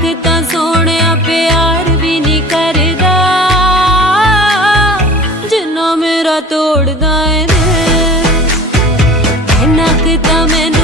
कि तां सोहणिया प्यार भी नहीं करदा जिन्ना मेरा तोड़दा है दिल। इन्ना कि तां मैनू